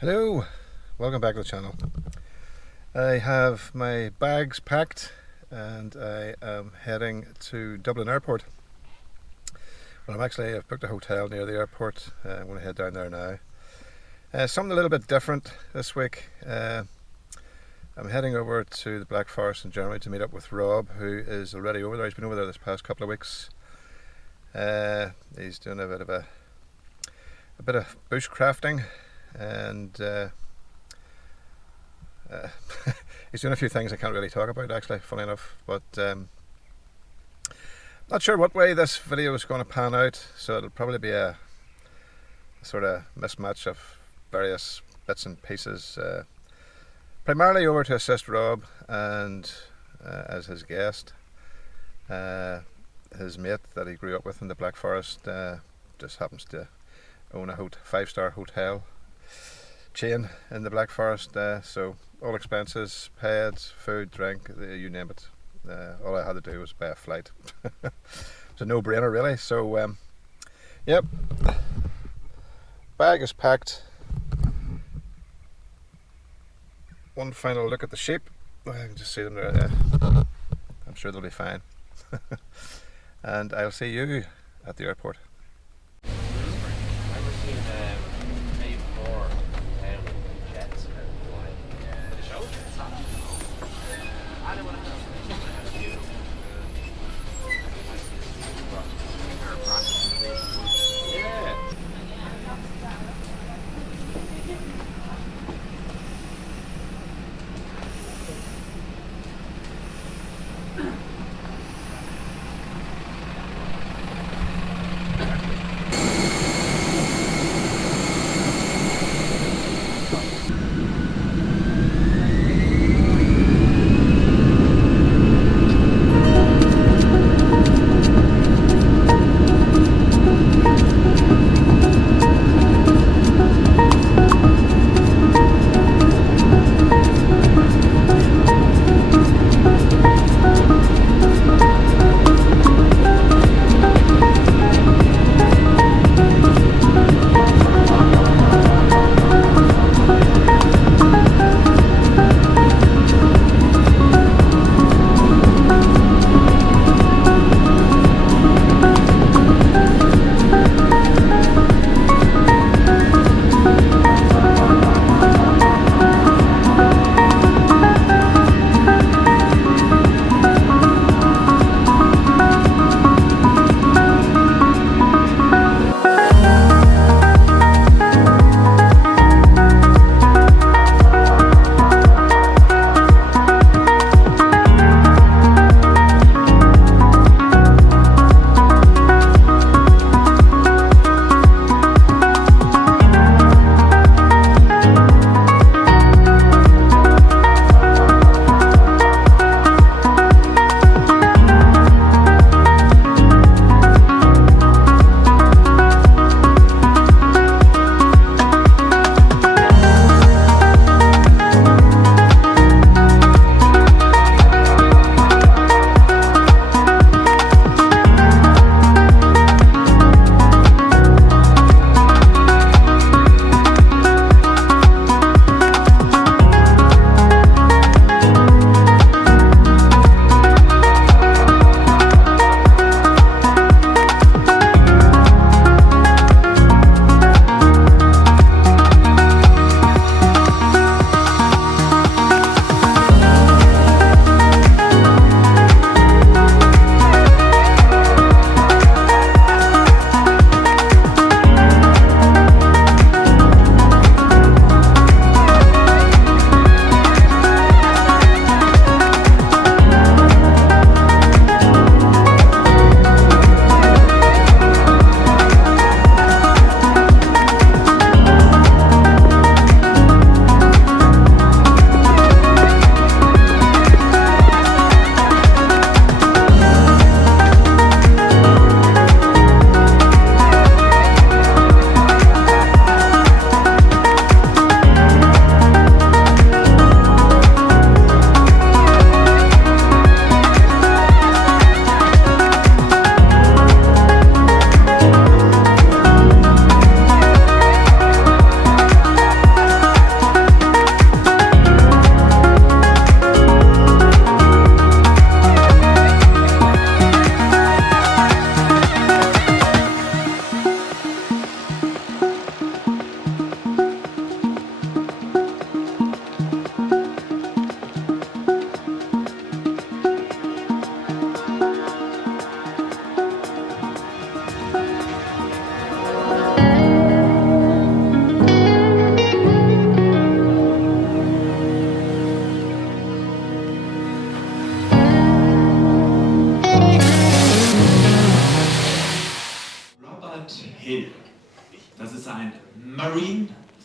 Hello, welcome back to the channel. I have my bags packed and I am heading to Dublin Airport. Well, I've booked a hotel near the airport. I'm going to head down there now. Something a little bit different this week. I'm heading over to the Black Forest in Germany to meet up with Rob, who is already over there. He's been over there this past couple of weeks. He's doing a bit of bushcrafting, and he's doing a few things I can't really talk about, actually, funny enough, but not sure what way this video is going to pan out, so it'll probably be a sort of mismatch of various bits and pieces, primarily over to assist Rob and as his guest. His mate that he grew up with in the Black Forest just happens to own a 5-star hotel chain in the Black Forest, so all expenses paid, food, drink, you name it. All I had to do was buy a flight. It's a no-brainer, really. So yep, bag is packed. One final look at the sheep. I can just see them there. Yeah. I'm sure they'll be fine. And I'll see you at the airport.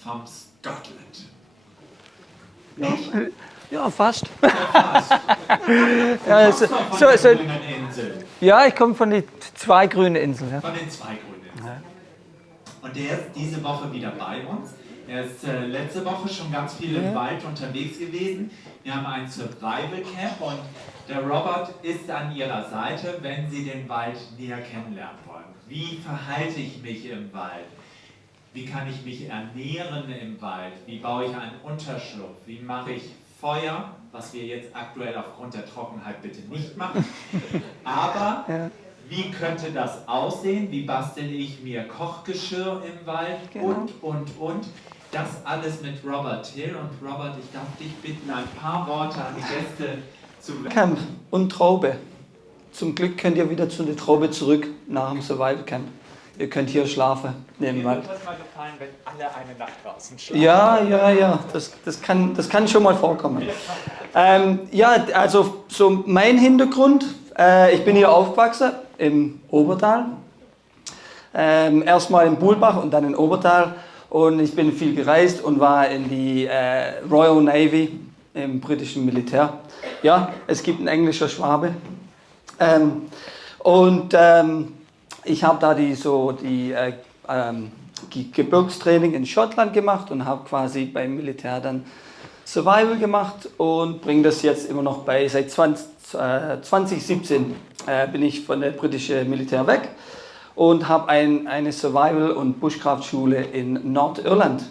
from Scotland. Ja, fast. Ja, Ja, ich komme von den 2 grünen Inseln. Ja. Von den 2 grünen Inseln. Ja. Und der ist diese Woche wieder bei uns. Er ist letzte Woche schon ganz viel im Wald unterwegs gewesen. Wir haben ein Survival Camp und der Robert ist an Ihrer Seite, wenn Sie den Wald näher kennenlernen wollen. Wie verhalte ich mich im Wald? Wie kann ich mich ernähren im Wald? Wie baue ich einen Unterschlupf? Wie mache ich Feuer, was wir jetzt aktuell aufgrund der Trockenheit bitte nicht machen? Aber wie könnte das aussehen? Wie bastel ich mir Kochgeschirr im Wald? Genau. Und. Das alles mit Robert Hill. Und Robert, ich darf dich bitten, ein paar Worte an die Gäste zu Camp und Traube. Zum Glück könnt ihr wieder zu der Traube zurück nach dem Survival Camp. Ihr könnt hier schlafen neben dem Wald. Mir würde das mal gefallen, wenn alle eine Nacht draußen schlafen. Ja. Das kann schon mal vorkommen. Ja, also so mein Hintergrund. Ich bin hier aufgewachsen im Obertal. Erstmal in Buhlbach und dann in Obertal. Und ich bin viel gereist und war in die Royal Navy im britischen Militär. Ja, es gibt einen englischen Schwabe. Ich habe da die Gebirgstraining in Schottland gemacht und habe quasi beim Militär dann Survival gemacht und bringe das jetzt immer noch bei. Seit 2017 bin ich von der britischen Militär weg und habe eine Survival- und Bushcraft-Schule in Nordirland.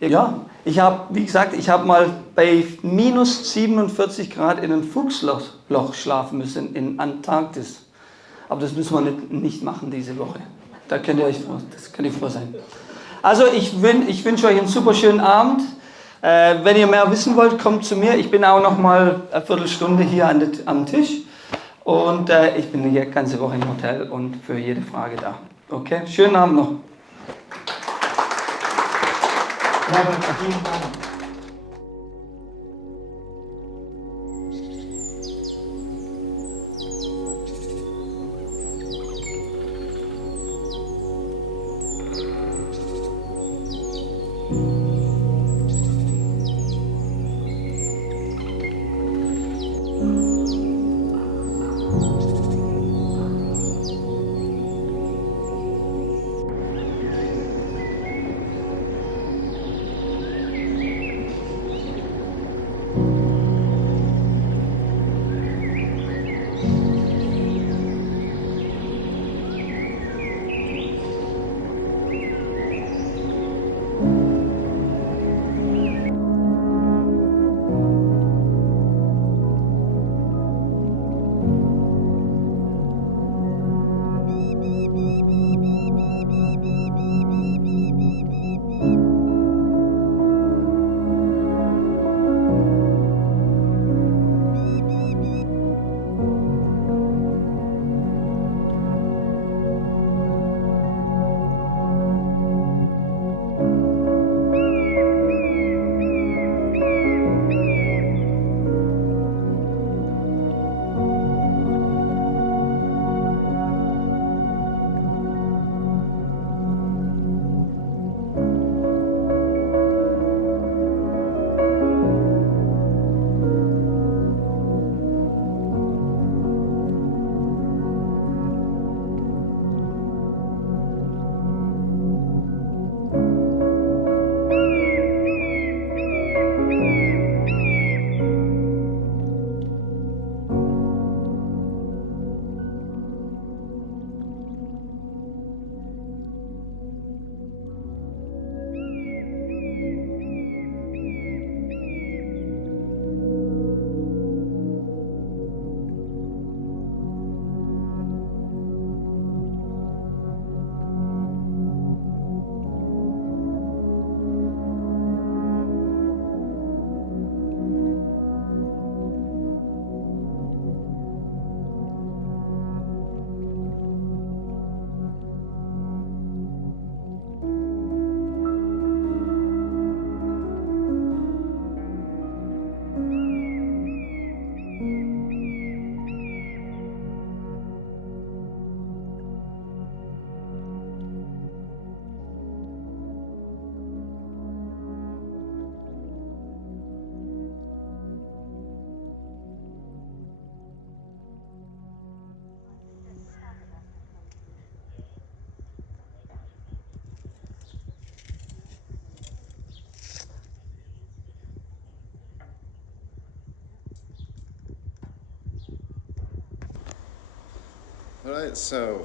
Ja, ich habe mal bei minus 47 Grad in einem Fuchsloch schlafen müssen in Antarktis. Aber das müssen wir nicht machen diese Woche. Das könnt ihr froh sein. Also ich wünsche euch einen super schönen Abend. Wenn ihr mehr wissen wollt, kommt zu mir. Ich bin auch noch mal eine Viertelstunde hier am Tisch. Und ich bin die ganze Woche im Hotel und für jede Frage da. Okay, schönen Abend noch. Robert, vielen Dank. Alright, so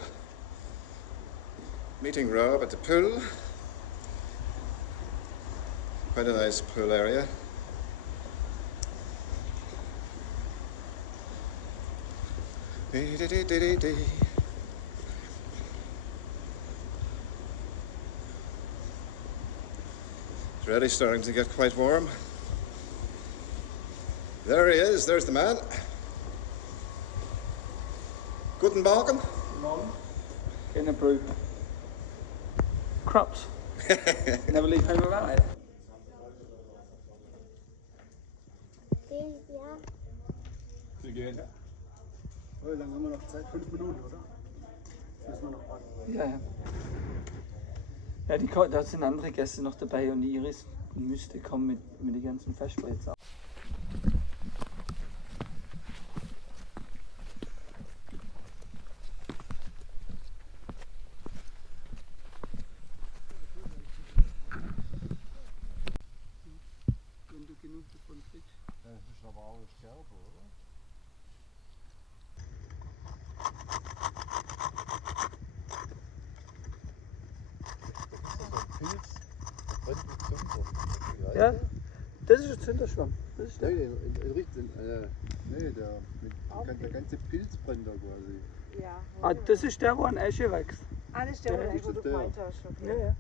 meeting Rob at the pool. Quite a nice pool area. It's really starting to get quite warm. There he is, there's the man. Guten Morgen. Morgen. In a brew. Crops. Never leave home without it. Sie gehen. Oh, dann haben wir noch Zeit, 5 Minuten, oder? Müssen wir noch warten. Ja. Ja, da sind andere Gäste noch dabei und Iris müsste kommen mit den ganzen Vesper jetzt auch. Wenn du genug davon kriegst. Das ist aber auch ein Sterbe, oder? Ja, das ist ein Zünderschwamm. Das ist der. Nee, der ganze Pilz brennt da quasi. Ja. Ah, das ist der, wo an Esche wächst. Ah, das ist der, Ja, wo du der. gemeint hast. Okay. Ja, ja.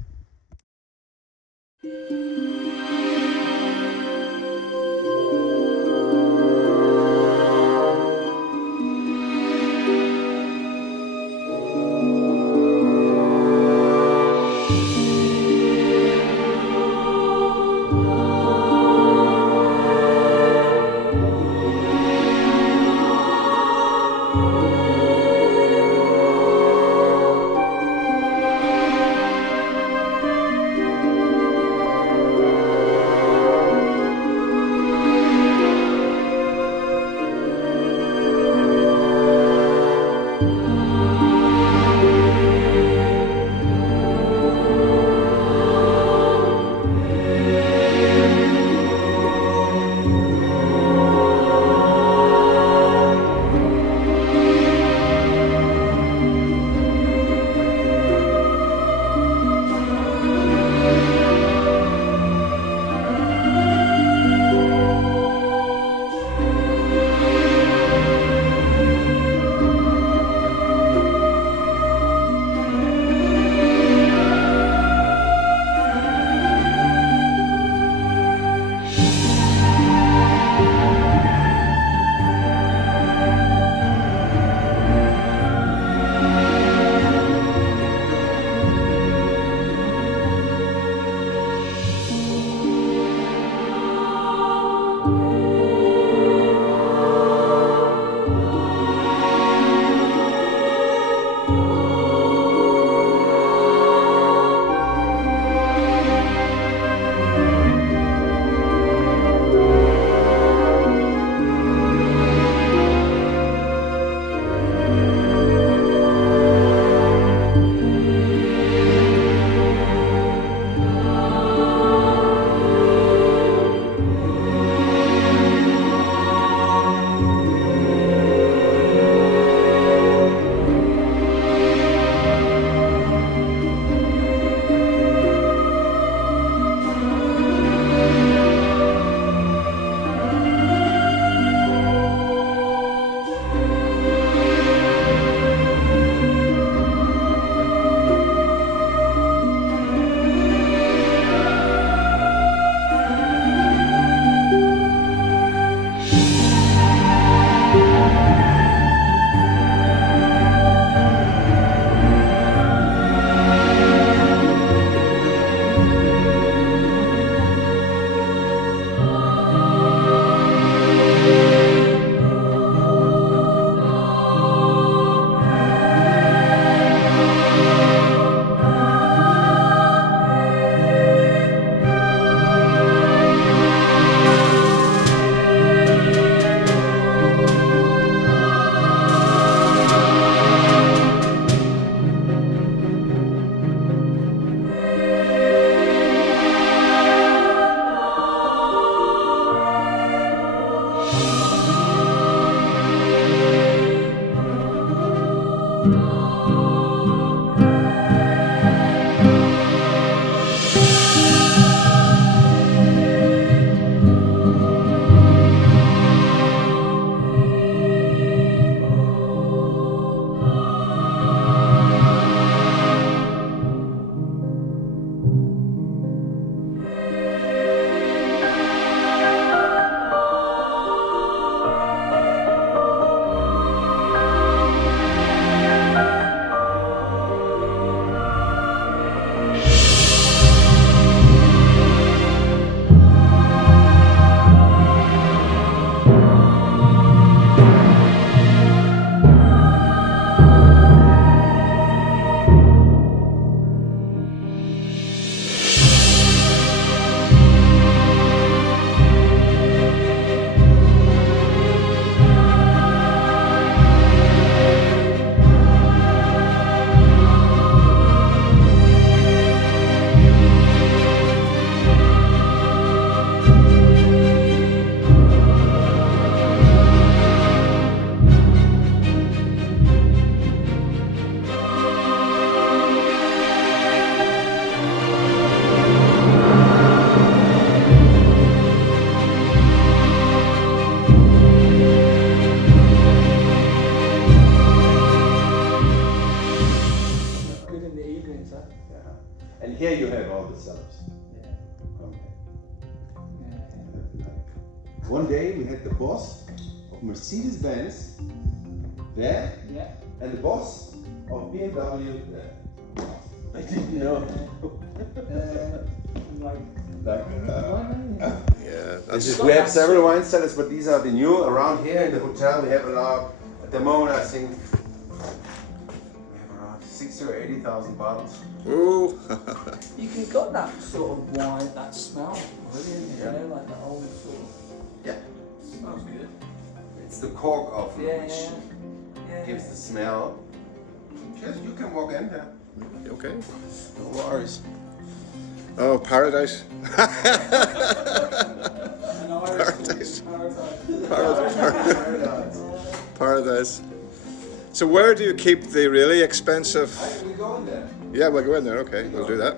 One day we had the boss of Mercedes-Benz there, and the boss of BMW there. I didn't know. Yeah, We have several wine cellars, but these are the new. Around here in the hotel, we have around, at the moment, I think, we have around 60 or 80,000 bottles. Ooh. You can got that sort of wine, that smell, brilliant, you know, like the old sort of. Yeah. Smells good. It's the cork of Yeah, which yeah. gives the smell. Just you can walk in here. Okay. No worries. Oh, paradise. Paradise. Paradise. So where do you keep the really expensive? We go in there. Yeah, we'll go in there. Okay, we'll do that.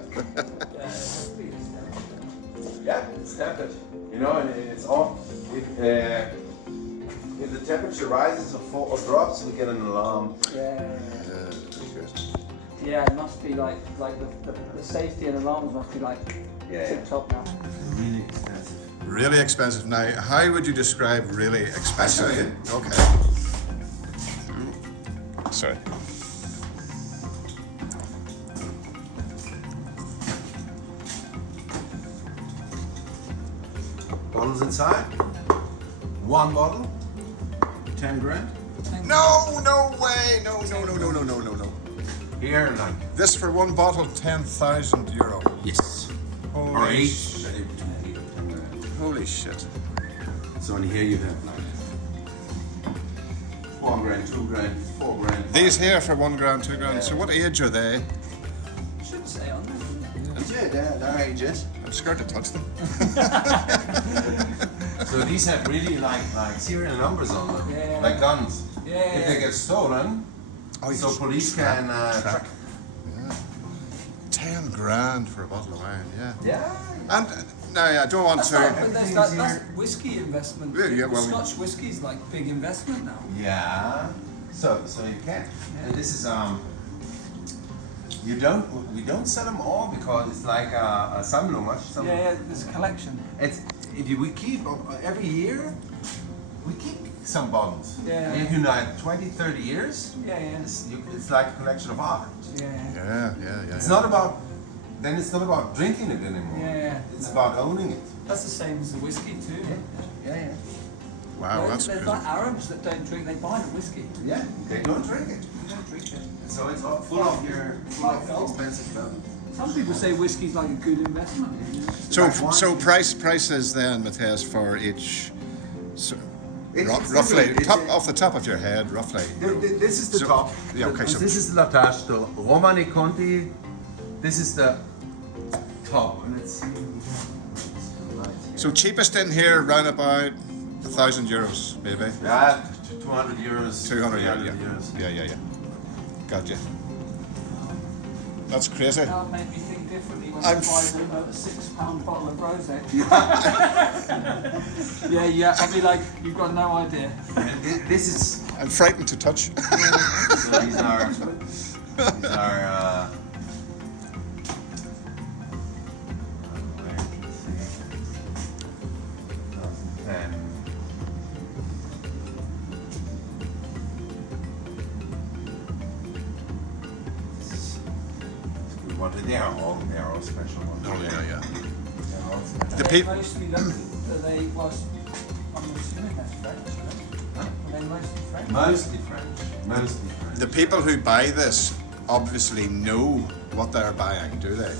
Yeah, stamp it. You know, and it's all. If the temperature rises or drops, we get an alarm. Yeah, it must be like the safety and alarms must be like tip top now. Really expensive. Really expensive. Now, how would you describe really expensive? Okay. Sorry. Bottles inside. One bottle. 10 grand. No, no way. No. Here, like. This for one bottle, €10,000. Yes. Or Holy, 8. sh- Between 8 or 10 grand. holy shit. So in here you have like 4 grand, 2 grand, 4 grand. These here for £1, £2. So what age are they? Should say on there. Yeah, they're ages. I'm scared to touch them. So these have really like serial numbers on them, Yeah. like guns. Yeah. If they get stolen, Oh, you so just police track- can track. Yeah. 10 grand for a bottle of wine, yeah. Yeah. And no, I don't want That's like, to. but there's that, that's whiskey investment. Yeah, well- Scotch whiskey's like big investment now. Yeah. So you can. And this is we don't sell them all because it's like a Sammlung. Yeah, there's a collection. We keep every year. We keep some bottles. Yeah. If you know 20, 30 years, Yeah. it's like a collection of art. Yeah. Yeah. It's not about drinking it anymore. Yeah. It's about owning it. That's the same as the whiskey too. Yeah. Wow, that's There's crazy. like Arabs that don't drink, they buy the whiskey. Yeah. They don't drink it. They don't drink it. So it's all full of expensive stuff. Some people say whiskey's like a good investment. So prices then, Matthias, for each. So, It's roughly, different. off the top of your head, roughly. This is the So- top. yeah, okay, so- This is the Latasto. Romani Conti. This is the top. And let's see. So cheapest in here, round about €1,000, maybe. Yeah, 200 euros. 200 300 euros. Yeah. Gotcha. That's crazy. That made me think differently when I'm I buy them a £6 bottle of rosé. yeah, I'll be like, you've got no idea. And this is. I'm frightened to touch. So these are. They are all special ones. Oh yeah. They're all special. The Are they people. mostly London? Are they, well, I'm assuming they're French, right? Are they mostly French? Mostly French. The people who buy this obviously know what they're buying, do they?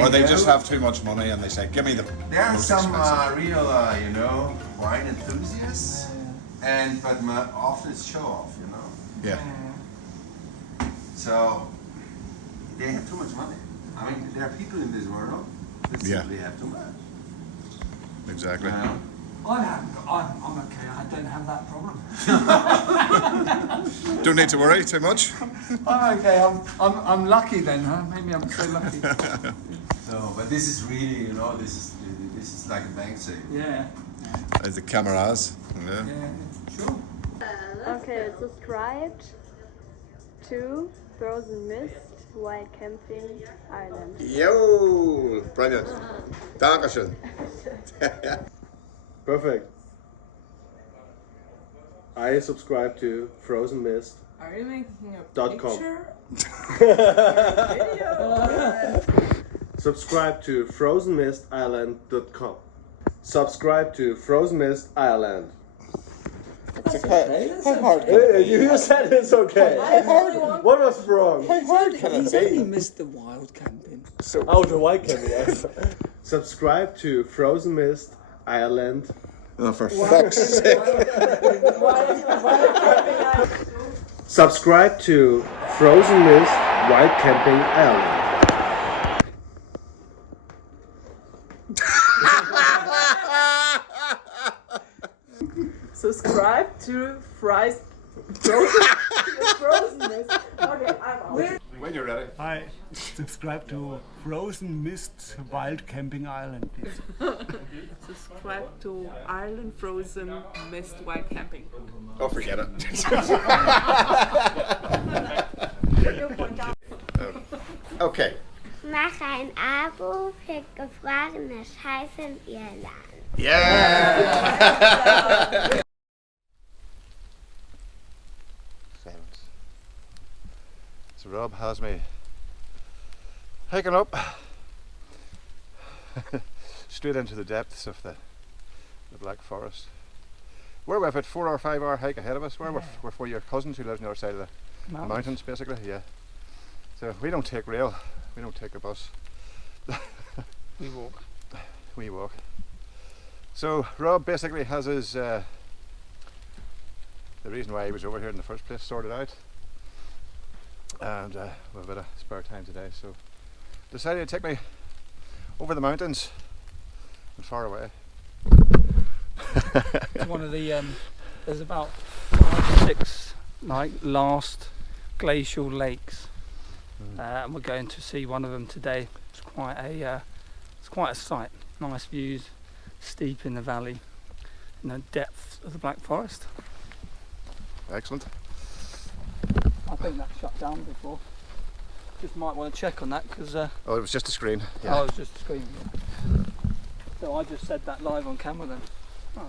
Or they just have too much money and they say, "Give me the There are most some expensive." real, wine enthusiasts, but often it's show off, Yeah. So they have too much money. I mean, there are people in this world that Yeah. simply have too much. Exactly. I'm okay, I don't have that problem. Don't need to worry too much. I'm okay, I'm lucky then, huh? Maybe I'm so lucky. So, but this is really, this is like a bank safe. Yeah, There's the cameras. Yeah. sure. Okay, subscribed to Frozen Mist while camping Ireland. Yo, brilliant. Dankeschön. Perfect. I subscribe to Frozen Mist. Are you making a .com. picture? Subscribe to FrozenMistIreland.com. Subscribe to Frozen Mist Ireland. It's okay. How hard can Hey, you said it's okay. What was wrong? How hard can He's it only be? missed the wild camping. Oh, the white candy, yes. Subscribe to Frozen Mist Ireland. Oh, for fuck's sake. Subscribe to Frozen Mist Wild Camping Ireland. Subscribe to Frozenness. Okay, I'm out. When you're ready. I subscribe to Frozen Mist Wild Camping Island. Please. Subscribe to Ireland Frozen Mist Wild Camping. Oh, forget it. Okay. Mach ein Abo für gefragene Scheiße in Irland. Yeah! So Rob has me hiking up straight into the depths of the Black Forest. We're about a 4 or 5 hour hike ahead of us. We're for your cousins who lives on the other side of the mountains, basically. Yeah. So we don't take rail. We don't take a bus. We walk. We walk. So Rob basically has his the reason why he was over here in the first place sorted out, and we have a bit of spare time today, so decided to take me over the mountains and far away. It's one of the there's about 5 or 6 like last glacial lakes, and we're going to see one of them today. It's quite a sight. Nice views, steep in the valley, in the depths of the Black Forest. Excellent. I think that's shut down before. Just might want to check on that because Oh, it was just a screen. Yeah. I was just screaming. So I just said that live on camera then. Oh,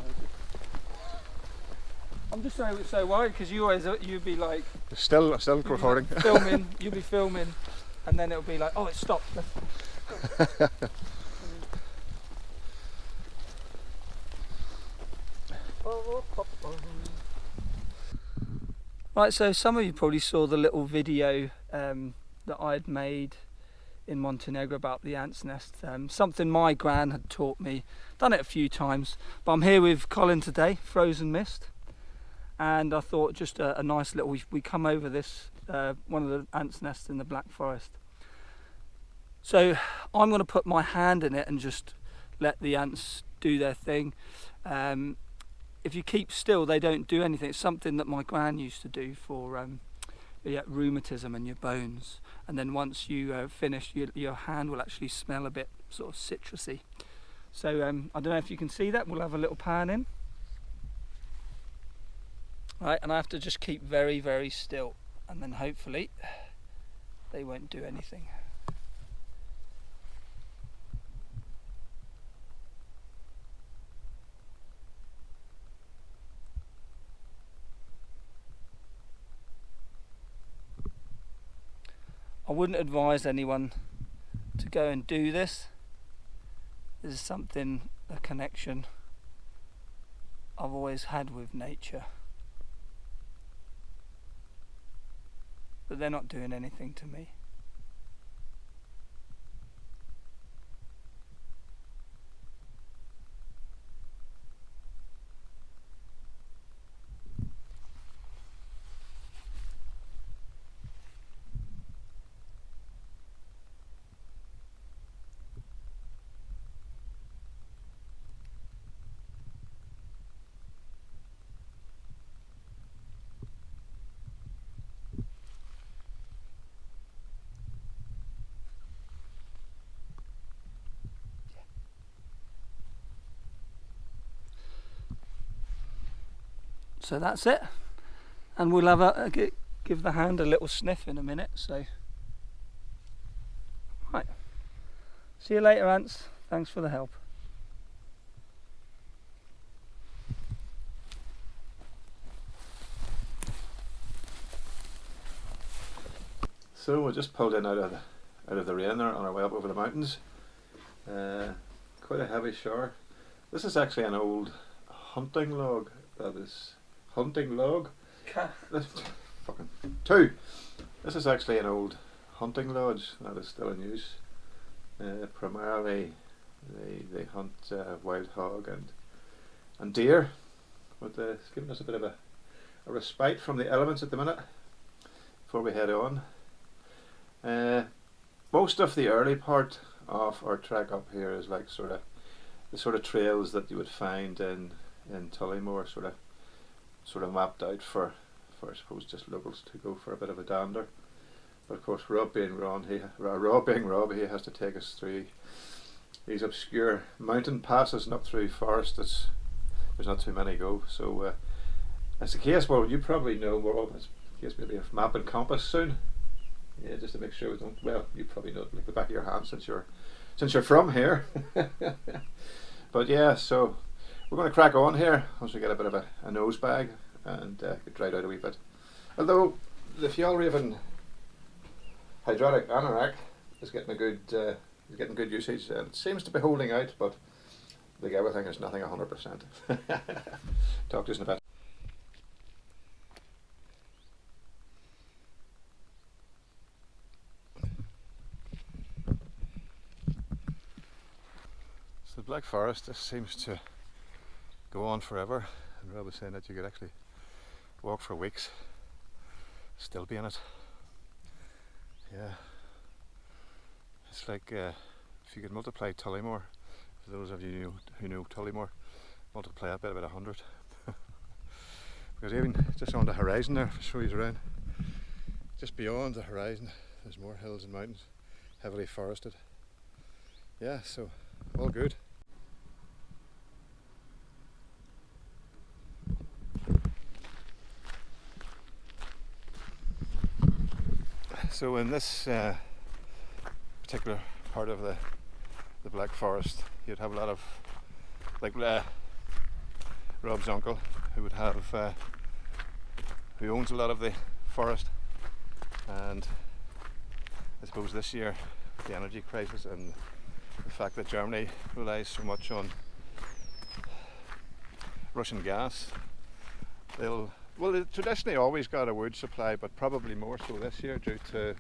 I'm just so worried because you'd be like Still recording. Like filming, you'd be filming, and then it'll be like, oh, it stopped. Right, so some of you probably saw the little video that I'd made in Montenegro about the ant's nest. Something my gran had taught me. Done it a few times, but I'm here with Colin today, Frozen Mist, and I thought just a nice little. We come over this one of the ant's nests in the Black Forest. So I'm going to put my hand in it and just let the ants do their thing. If you keep still, they don't do anything. It's something that my gran used to do for rheumatism and your bones. And then once you finish, your hand will actually smell a bit sort of citrusy. So I don't know if you can see that. We'll have a little pan in. Right, and I have to just keep very, very still. And then hopefully they won't do anything. I wouldn't advise anyone to go and do this. This is something, a connection I've always had with nature. But they're not doing anything to me. So that's it, and we'll have give the hand a little sniff in a minute. So, right, see you later, ants. Thanks for the help. So we just pulled in out of the rain there on our way up over the mountains. Quite a heavy shower. This is actually an old hunting log. That is hunting log. Fucking two. This is actually an old hunting lodge that is still in use. Primarily, they hunt wild hog and deer, but it's giving us a bit of a respite from the elements at the minute before we head on. Most of the early part of our trek up here is like the sort of trails that you would find in Tullymore, sort of mapped out for I suppose just locals to go for a bit of a dander. But of course, Rob being Rob, he has to take us through these obscure mountain passes and up through forest. There's not too many go. So that's the case. Well, you probably know more. It's the case maybe of map and compass soon. Yeah, just to make sure we don't. Well, you probably know it like the back of your hand since you're from here. But yeah, so we're going to crack on here once we get a bit of a nose bag and get dried out a wee bit. Although the Fjallraven hydraulic anorak is getting good usage, and it seems to be holding out, but like everything, is nothing 100%. Talk to us in a bit. So the Black Forest, this seems to go on forever, and Rob was saying that you could actually walk for weeks, still be in it. Yeah, it's like if you could multiply Tullymore, for those of you who know Tullymore, multiply that by about 100. Because even just on the horizon there, if I show you around, just beyond the horizon, there's more hills and mountains, heavily forested. Yeah, so all good. So in this particular part of the Black Forest, you'd have a lot of, like Rob's uncle, who owns a lot of the forest, and I suppose this year the energy crisis and the fact that Germany relies so much on Russian gas, they traditionally always got a wood supply, but probably more so this year due to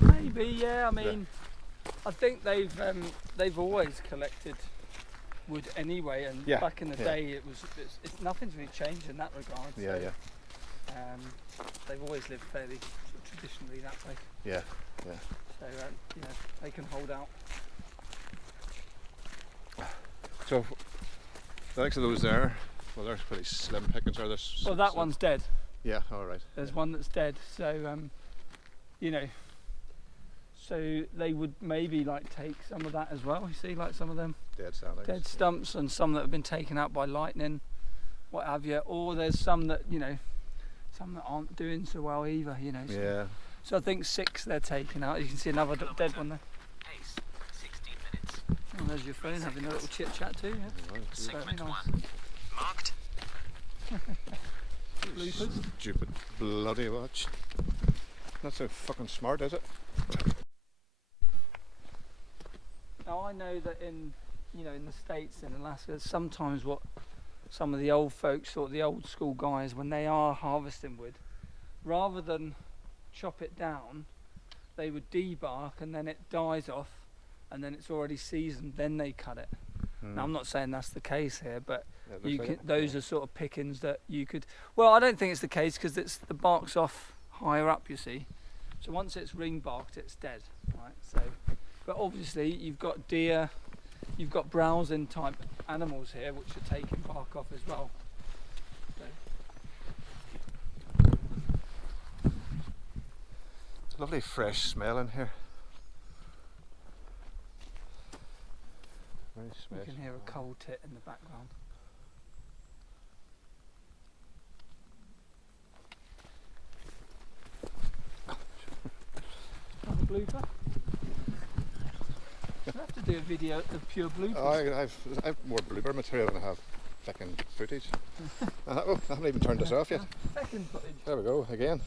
maybe, yeah. I mean, I think they've always collected wood anyway, and back in the day it's nothing's really changed in that regard. Yeah, so, they've always lived fairly traditionally that way. Yeah. So they can hold out. So the likes of those there, well, they're pretty slim pickings. Are there? Well, that one's dead. Yeah, all right. There's one that's dead. So so they would maybe like take some of that as well. You see, like some of them dead stumps, and some that have been taken out by lightning, what have you. Or there's some that some that aren't doing so well either. So, yeah. So I think 6 they're taking out. You can see another dead one there. Pace 16 minutes. Oh, there's your phone having a little chit chat too. Yeah. Segment nice. 1 marked. Stupid bloody watch. Not so fucking smart, is it? Now I know that in the States and Alaska, sometimes what some of the old folks or the old school guys, when they are harvesting wood, rather than chop it down, they would debark and then it dies off, and then it's already seasoned, then they cut it. Now I'm not saying that's the case here, but those are sort of pickings that you could. Well, I don't think it's the case because the bark's off higher up, you see. So once it's ring barked, it's dead, right? So, but obviously you've got deer, you've got browsing type animals here which are taking bark off as well. So. It's a lovely fresh smell in here. Very You can hear a coal tit in the background. Another blooper. I have to do a video of pure bloopers. Oh, I have more blooper material than I have fucking footage. I haven't even turned this off yet. Second footage. There we go again.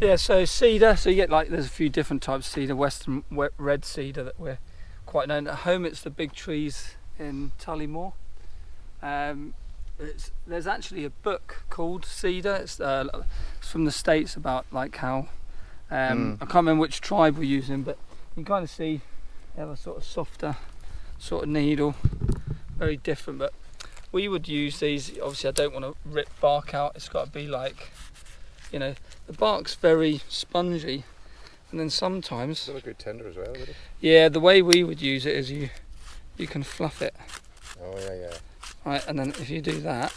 Yeah, so cedar, so you get like, there's a few different types of cedar, western red cedar that we're quite known. At home it's the big trees in Tullymore. There's actually a book called Cedar, it's from the States about like how, I can't remember which tribe we're using, but you can kind of see they have a sort of softer sort of needle, very different, but we would use these, obviously I don't want to rip bark out, it's got to be like, you know, the bark's very spongy, and then sometimes... Does it look good tender as well, would it? Yeah, the way we would use it is you can fluff it. Oh yeah. Right, and then if you do that,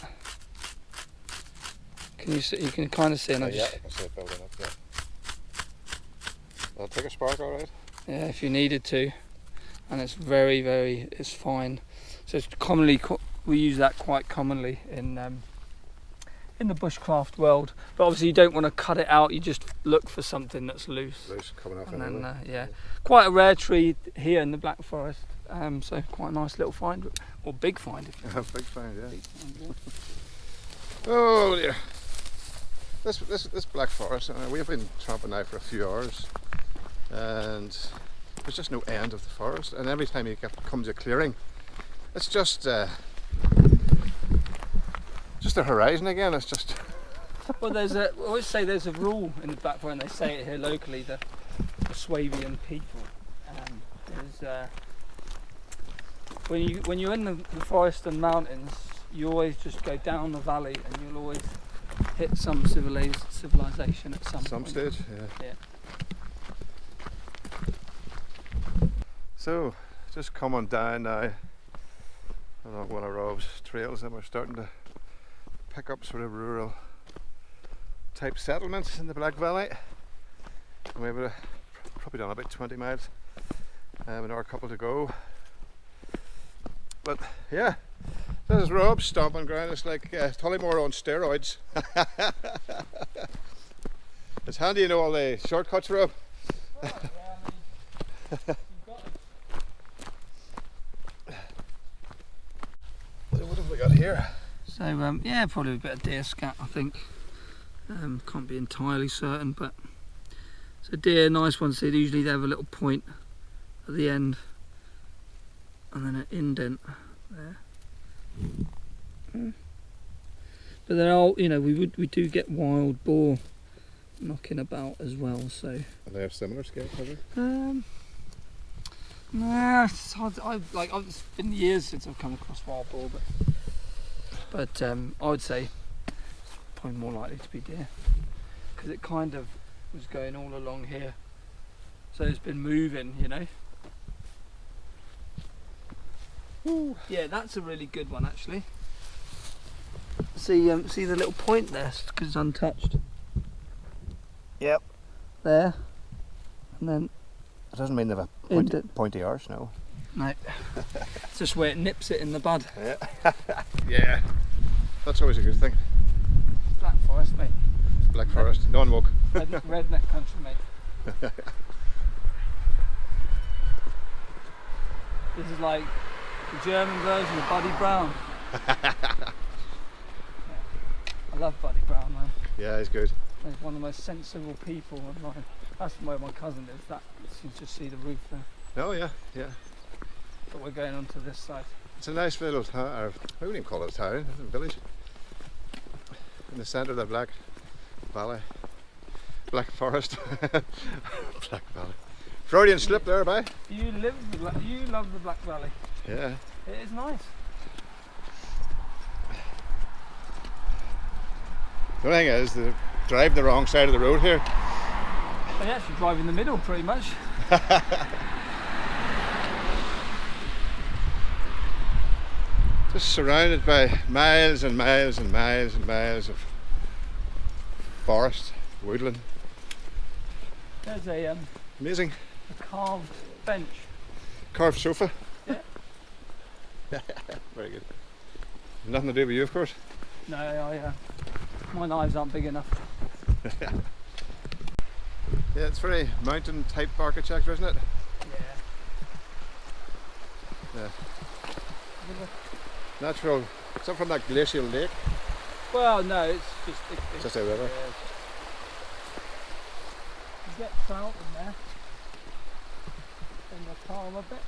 can you see, you can kind of see, and I can see it building up, yeah. I'll take a spark, alright? Yeah, if you needed to, and it's very, it's fine. So it's commonly, we use that quite commonly in the bushcraft world, but obviously you don't want to cut it out, you just look for something that's loose. Loose, coming off, and then, yeah. Quite a rare tree here in the Black Forest, so quite a nice little find, or big find if you want. Big find, yeah. Oh dear. This Black Forest, we've been tramping now for a few hours, and there's just no end of the forest, and every time you come to a clearing, it's just the horizon again. It's just well, I always say there's a rule in the Black Forest, and they say it here locally, the Swabian people, is when you're in the forest and mountains, you always just go down the valley, and you'll always hit some civilization at some point. stage, yeah. So, just coming down now along one of Rob's trails, and we're starting to pick up sort of rural type settlements in the Black Valley. And we've probably done about 20 miles, another couple to go. But yeah, this is Rob's stomping ground. It's like Tullymore on steroids. It's handy, you know, all the shortcuts, Rob. What have we got here? So yeah, probably a bit of deer scat, I think. Can't be entirely certain, but so deer, nice ones. Usually they have a little point at the end, and then an indent there. But they're all, you know, we do get wild boar knocking about as well. So. And they have similar scales, have they? Nah, it's hard. It's been years since I've come across wild boar, but I would say it's probably more likely to be deer, because it kind of was going all along here, so it's been moving, you know. Ooh. Yeah, that's a really good one actually. See the little point there, because it's untouched. Yep. There, and then. It doesn't mean they have a pointy arse, no. No. It's just where it nips it in the bud. Yeah. Yeah. That's always a good thing. Black Forest, mate. Black Forest, non-woke. Redneck country, mate. This is like the German version of Buddy Brown. I love Buddy Brown, man. Yeah, he's good. He's one of the most sensible people of mine. That's where my cousin lives. That you can just see the roof there. Oh yeah, yeah. But we're going on to this side. It's a nice little town, or I wouldn't even call it a town, it's a village. In the centre of the Black Valley. Black Forest. Black Valley. Freudian slip there, bye. You love the Black Valley. Yeah. It is nice. The only thing is, they drive the wrong side of the road here. They actually drive in the middle pretty much. Just surrounded by miles and miles and miles and miles of forest, woodland. There's a amazing. A carved bench. Carved sofa. Yeah. Very good. Nothing to do with you, of course. No, my knives aren't big enough. Yeah, it's very mountain type architecture, isn't it? Yeah. Natural. It's up from that glacial lake. Well, no, it's just just a river. get trout in there. In the calm a bit.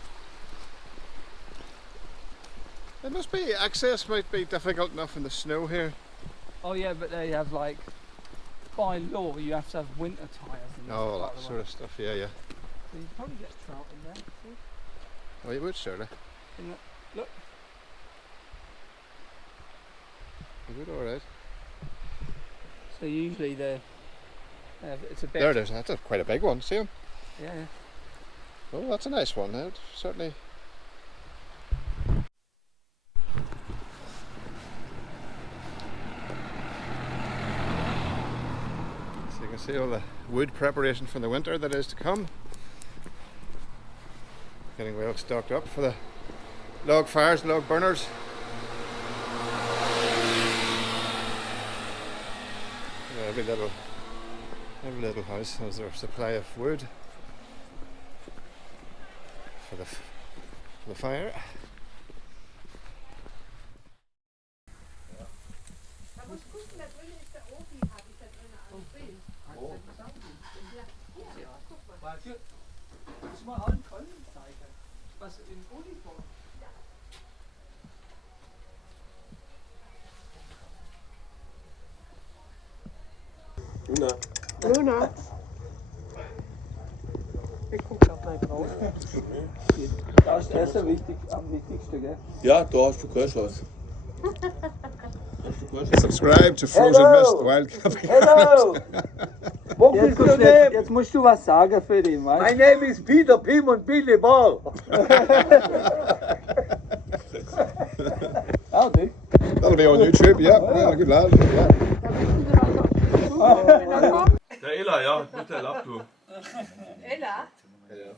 It must be, access might be difficult enough in the snow here. Oh yeah, but they have like, by law you have to have winter tyres and Oh, that sort of stuff, yeah, yeah. So you probably get trout in there. See? Oh, you would, surely. Look. You would, alright. So usually it's a bit... There it is, that's quite a big one, see him? Yeah, yeah. Oh, that's a nice one, that certainly. So you can see all the wood preparation for the winter that is to come. Getting well stocked up for the log fires, log burners. Yeah, every little house has their supply of wood for the fire. Kannst du mal ankommen zeigen, was in Uniform? Luna. Ich guck auf meine Frau. Das ist Essen wichtig, am wichtigsten, gell? Ja, da hast du keine Chance. Subscribe to Frozen Mist Wild Camping. Hello! Jetzt musst du was sagen für den, weißt du? My name is Peter Pim und Billy Ball. Howdy. That'll be on YouTube, yeah. Good lad. Yeah. Der Ella, ja, bitte erlaubt du. Ella? Ja.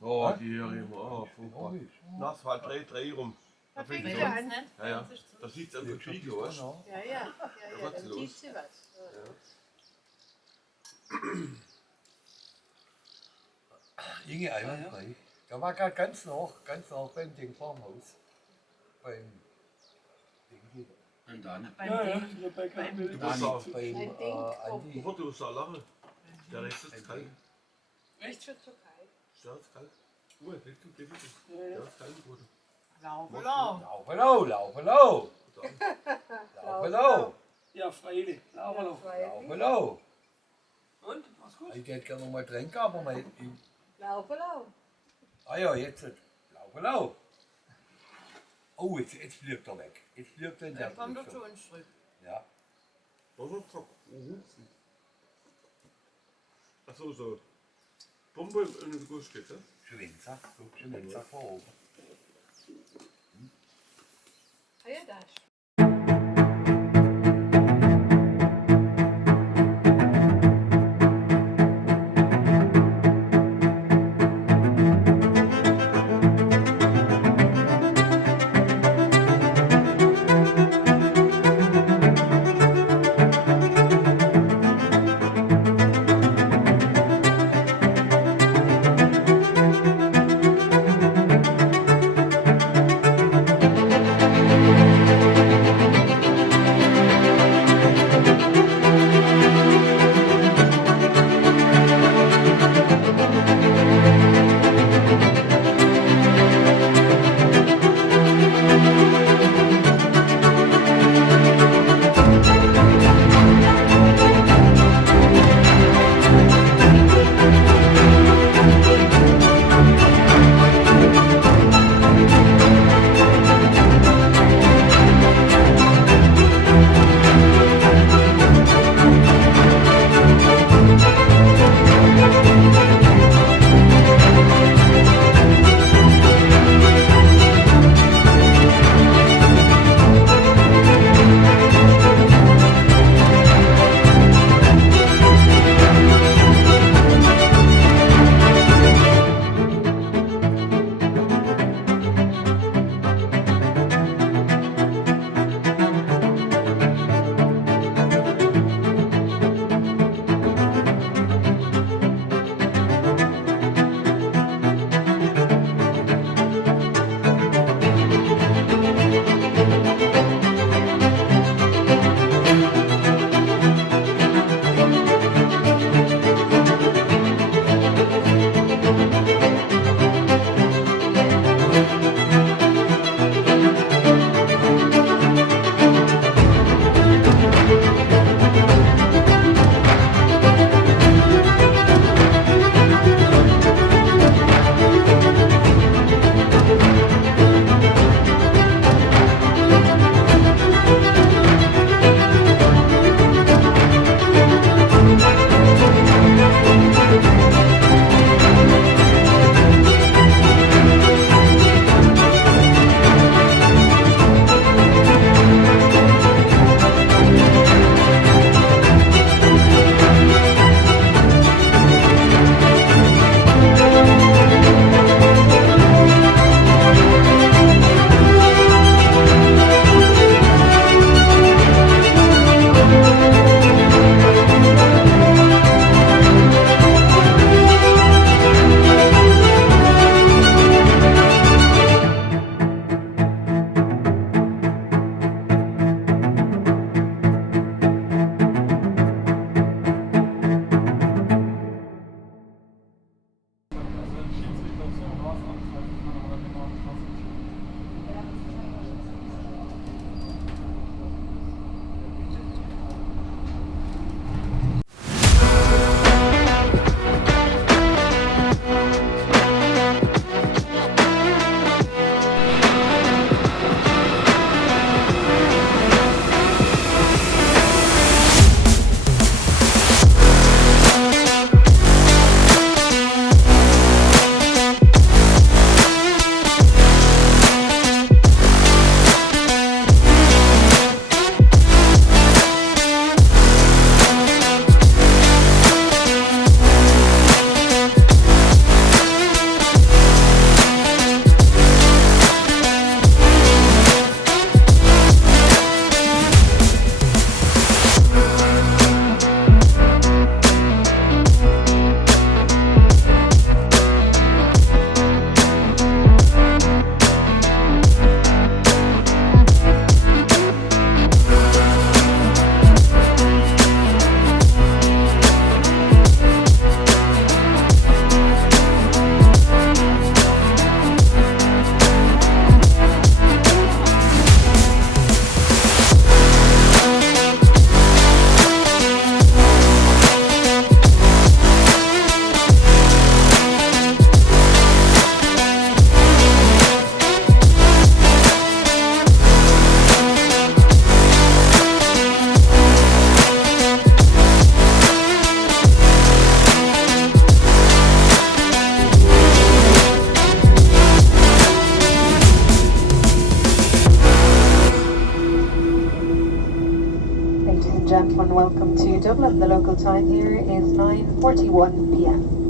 Oh, die hier immer. Oh, furchtbar. Nachts war dreh rum. Da fängt es an. Ja, ja. Da sieht es einfach Video, weißt du? Ja, ja. Da geht's los. Inge einwandfrei. Da war gerade ganz nach beim Ding vorm Haus. Beim Ding. Und dann? Beim Du musst auch. Andi. Du musst auch lachen. Der Rest ist kalt. Echt für zu kalt? Ja, ist kalt. Ruhe, definitiv. Ja, ist kalt geworden. Laufe. Ja, freilich. Laufe. Und, mach's gut. Ich hätte gerne noch mal trinken, aber mal. Laufe. Ah ja, jetzt. Laufe. Oh, jetzt fliegt er weg. Jetzt fliegt er in der Komm doch Richtung. zu uns zurück. Ja. Achso, so. Bombe in den Guss geht, ne? Schwänzer vor oben. Ja, das. Thank you. gentlemen, welcome to Dublin. The local time here is 9:41 p.m.